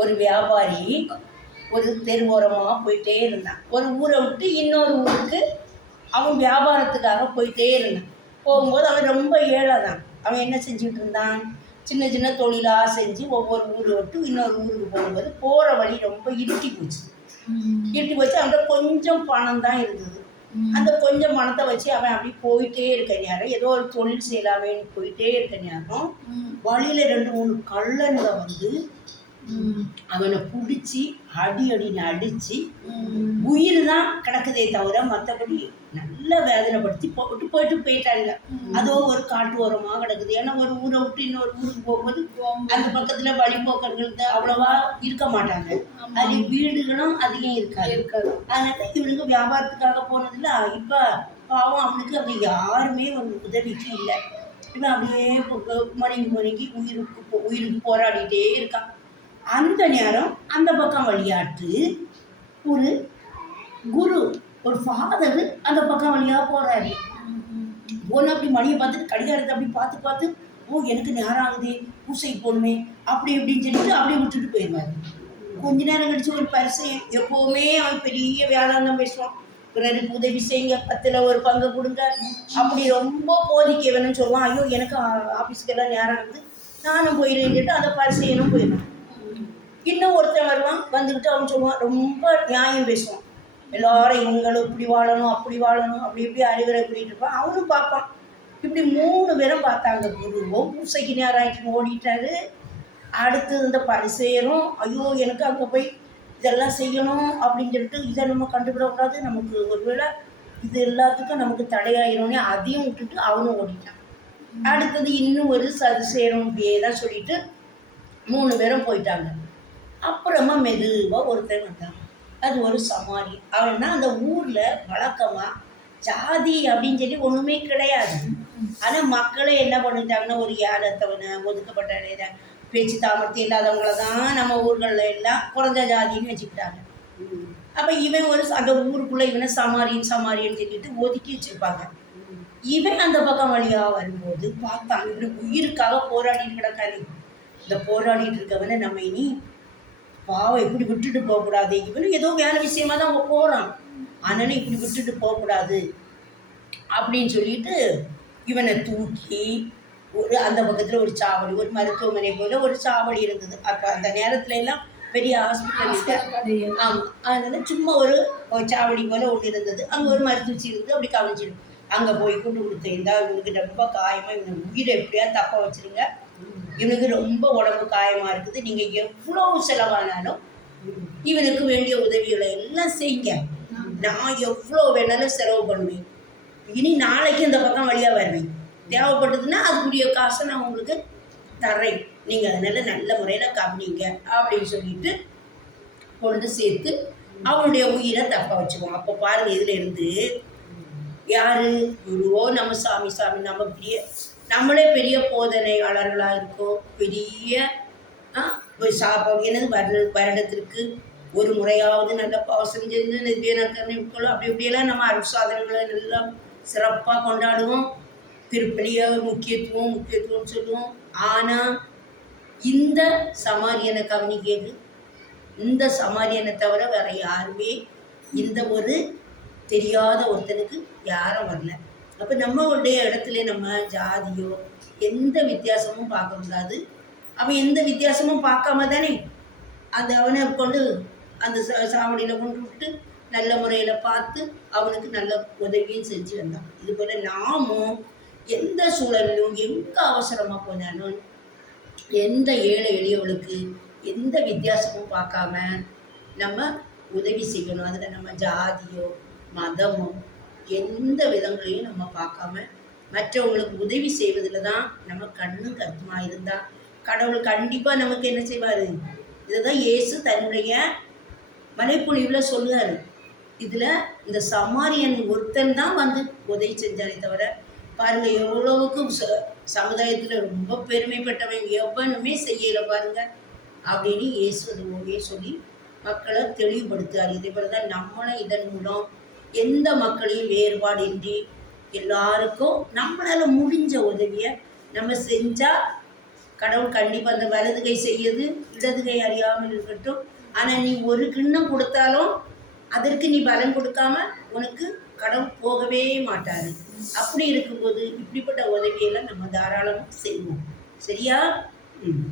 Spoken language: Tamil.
ஒரு வியாபாரி ஒரு தெருவோரமாக போயிட்டே இருந்தான். ஒரு ஊரை விட்டு இன்னொரு ஊருக்கு அவன் வியாபாரத்துக்காக போயிட்டே இருந்தான். போகும்போது அவன் ரொம்ப ஏழை தான். அவன் என்ன செஞ்சுட்டு இருந்தான், சின்ன சின்ன தொழிலாக செஞ்சு ஒவ்வொரு ஊரை விட்டு இன்னொரு ஊருக்கு போகும்போது போகிற வழி ரொம்ப இருட்டி போச்சு. அவன்கிட்ட கொஞ்சம் பணம் தான் இருந்தது. அந்த கொஞ்சம் பணத்தை வச்சு அவன் அப்படி போயிட்டே இருக்க நேரம், ஏதோ ஒரு தொழில் செய்யலாமேன்னு போயிட்டே இருக்க நேரம், வழியில் 2-3 கள்ளனுங்க வந்து அவனை பிடிச்சி அடின்னு அடித்து உயிர் தான் கிடக்குதே தவிர மற்றபடி நல்லா வேதனைப்படுத்தி போயிட்டாங்க. அதோ ஒரு காட்டு ஓரமாக கிடக்குது. ஏன்னா ஒரு ஊரை விட்டு இன்னொரு ஊருக்கு போகும்போது அந்த பக்கத்தில் வழிபோக்கர்கள் அவ்வளோவா இருக்க மாட்டாங்க. அது வீடுகளும் அதிகம் இருக்காது. அதனால இவனுக்கு வியாபாரத்துக்காக போனதில்ல. இப்போ பாவம் அவனுக்கு அங்கே யாருமே ஒரு உதவிக்கு இல்லை. இவன் அப்படியே மணிக்கு உயிருக்கு போராடிட்டே இருக்கான். அந்த நேரம் அந்த பக்கம் வழியாட்டு ஒரு குரு, ஒரு ஃபாதர் அந்த பக்கம் வழியாக போகிறாரு. போன அப்படி மணியை பார்த்துட்டு கடிகாரத்தை அப்படி பார்த்து ஓ எனக்கு நேரம் ஆகுது, பூசைக்கு போகணுமே அப்படி இப்படின்னு சொல்லிட்டு அப்படியே விட்டுட்டு போயிடுவார். கொஞ்ச நேரம் கழிச்சு ஒரு பரிசை, எப்போவுமே அவன் பெரிய வேதாந்தம் பேசுவான். பிறருக்கு உதவி செய்யுங்க, 10ல் ஒரு பங்கு கொடுங்க, அப்படி ரொம்ப போதிக்க வேணும்னு சொல்லுவான். ஐயோ எனக்கு ஆஃபீஸுக்கெல்லாம் நேரம் ஆகுது, நானும் போயிடுன்னு சொல்லிட்டு அந்த பரிசையனும் போயிடுவான். இன்னும் ஒருத்தன் வருவான், வந்துக்கிட்டு அவன் சொல்லுவான், ரொம்ப நியாயம் பேசுவான். எல்லாரும் இவங்களும் இப்படி வாழணும் அப்படி வாழணும் அப்படி இப்படி அறிவுரை கூட்டிகிட்டு இருப்பான். அவனும் பார்ப்பான். இப்படி 3 பேரும் பார்த்தாங்க. குருவும் பூசைக்கு நேரம் ஆகிட்டு ஓடிட்டாரு. அடுத்து இந்த பரிசெயரும் ஐயோ எனக்கு அங்கே போய் இதெல்லாம் செய்யணும் அப்படின்னு சொல்லிட்டு இதை நம்ம கண்டுபிடக்கூடாது, நமக்கு ஒருவேளை இது எல்லாத்துக்கும் நமக்கு தடையாயிரும்னே அதையும் விட்டுட்டு அவனும் ஓடிட்டான். அடுத்தது இன்னும் ஒரு சதுசேரும் இப்படியே தான் சொல்லிட்டு 3 பேரும் போயிட்டாங்க. அப்புறமா மெதுவாக ஒருத்தர் வந்தான். அது ஒரு சமாரி. அவன்னா அந்த ஊரில் வழக்கமாக ஜாதி அப்படின்னு சொல்லி ஒன்றுமே கிடையாது. ஆனால் மக்களே என்ன பண்ணிட்டாங்கன்னா, ஒரு ஏழத்தவனை ஒதுக்கப்பட்ட பேச்சு தாமர்த்தி இல்லாதவங்கள தான் நம்ம ஊர்களில் எல்லாம் குறைஞ்ச ஜாதின்னு வச்சுக்கிட்டாங்க. அப்போ இவன் ஒரு அந்த ஊருக்குள்ளே இவனை சமாரின்னு சொல்லிட்டு ஒதுக்கி வச்சுருப்பாங்க. இவன் அந்த பக்கம் வழியாக வரும்போது பார்த்தான், இப்படி உயிருக்காக போராடிட்டு கிடக்காரு. இந்த போராடிட்டு இருக்கவனை நம்ம இனி பாவம் இப்படி விட்டுட்டு போகக்கூடாது, இவனும் ஏதோ வேலை விஷயமா தான் அவங்க போகிறான், அதனால இப்படி விட்டுட்டு போகக்கூடாது அப்படின்னு சொல்லிட்டு இவனை தூக்கி ஒரு அந்த பக்கத்தில் ஒரு சாவடி, ஒரு மருத்துவமனை போல ஒரு சாவடி இருந்தது. அப்போ அந்த நேரத்துல எல்லாம் பெரிய ஹாஸ்பிட்டல் ஆமாம், அதனால சும்மா ஒரு சாவடி போல் ஒன்று இருந்தது. அங்கே ஒரு மருத்துவச்சி இருந்தது. அப்படி கவனிச்சிடும். அங்கே போய் கொண்டு கொடுத்தா இவனுக்கு ரொம்ப காயமாக, இவனை உயிரை எப்படியா தப்ப வச்சுருங்க, இவனுக்கு ரொம்ப உடம்பு காயமாக இருக்குது, நீங்கள் எவ்வளோ செலவானாலும் இவனுக்கு வேண்டிய உதவிகளை எல்லாம் செய்யுங்க, நான் எவ்வளோ வேணாலும் செலவு பண்ணுவேன், இனி நாளைக்கு இந்த பக்கம் வழியாக வருவேன், தேவைப்பட்டதுன்னா அதுக்குரிய காசை நான் உங்களுக்கு தர்றேன், நீங்கள் அதனால் நல்ல முறையில் கவனிங்க அப்படின்னு சொல்லிட்டு கொண்டு சேர்த்து அவனுடைய உயிரை தப்ப வச்சுக்குவோம். அப்போ பாருங்கள், இதில் இருந்து யார் குருவோ நம்ம சாமி நம்ம பெரிய நம்மளே பெரிய போதனையாளர்களாக இருக்கோம். பெரிய என்னது வருடத்திற்கு ஒரு முறையாவது நல்ல பாவசம் செஞ்சு நிர்வேணக்கரணை உட்கொள்ளும், அப்படி இப்படியெல்லாம் நம்ம அருட்சாதனங்களை எல்லாம் சிறப்பாக கொண்டாடுவோம். திருப்பலியை முக்கியத்துவம் சொல்லுவோம். ஆனால் இந்த சமாரியனை கவனிக்கிறது, இந்த சமாரியனை தவிர வேற யாருமே இந்த ஒரு தெரியாத ஒருத்தனுக்கு யாரும் வரல. அப்போ நம்மளுடைய இடத்துல நம்ம ஜாதியோ எந்த வித்தியாசமும் பார்க்க கூடாது. அவன் எந்த வித்தியாசமும் பார்க்காம தானே அந்த அவனை கொண்டு அந்த சாவடியில் கொண்டு விட்டு நல்ல முறையில் பார்த்து அவனுக்கு நல்ல உதவியும் செஞ்சு வந்தான். இதுபோல் நாமும் எந்த சூழலிலும் எங்கே அவசரமாக போனாலும் எந்த ஏழை எளியவளுக்கு எந்த வித்தியாசமும் பார்க்காம நம்ம உதவி செய்யணும். அதில் நம்ம ஜாதியோ மதமோ எந்த விதங்களையும் நம்ம பார்க்காம மற்றவங்களுக்கு உதவி செய்வதில் தான் நம்ம கண்ணும் கருத்துமாக இருந்தால் கடவுள் கண்டிப்பாக நமக்கு என்ன செய்வார். இதை தான் இயேசு தன்னுடைய மலைப்பொழிவில் சொல்லுவார். இதில் இந்த சமாரியன் ஒருத்தன் தான் வந்து உதவி செஞ்சாரே தவிர பாருங்கள், எவ்வளவுக்கும் சமுதாயத்தில் ரொம்ப பெருமைப்பட்டவன் எவனுமே செய்யலை பாருங்கள் அப்படின்னு இயேசு அது ஓகே சொல்லி மக்களை தெளிவுபடுத்துவார். இதே போல தான் நம்மளும் இதன் மூலம் எந்த மக்களையும் வேறுபாடின்றி எல்லாருக்கும் நம்மளால் முடிஞ்ச உதவியை நம்ம செஞ்சால் கடவுள் கண்டிப்பாக அந்த வலது கை செய்யது இடது கை அறியாமல் இருக்கட்டும். ஆனால் நீ ஒரு கிண்ணம் கொடுத்தாலும் அதற்கு நீ பலன் கொடுக்காம உனக்கு கடவுள் போகவே மாட்டார். அப்படி இருக்கும்போது இப்படிப்பட்ட உதவியெல்லாம் நம்ம தாராளமாக செய்வோம். சரியா? ம்.